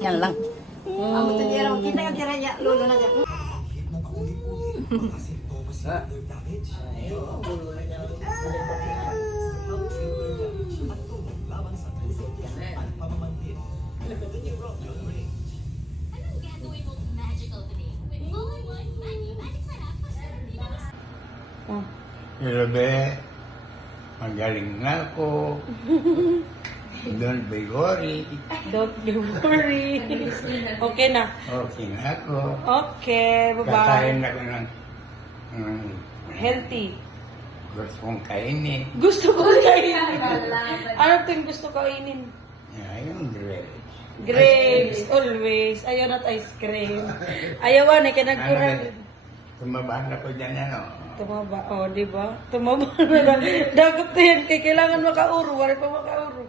Yan lang. Amo to dira, kita ka dira ya lolo na dyan. Oh. Grabe, magaling nga ako. Don't be worried. Don't be worried. Okay na. Okay na ako. Okay, bye-bye. Kakain ako ng Healthy. gusto kong kainin. Gusto ko kainin. Ano ito yung gusto kainin? Yung grapes. Grapes, always. Ayaw na't ice cream. Ayawan eh, kanagkurang. Tumaba na ko dyan, ano? Tumaba, oh, di ba? Tumaba na. Dagat na yan, kaya kailangan makauro. Wala pa makauro.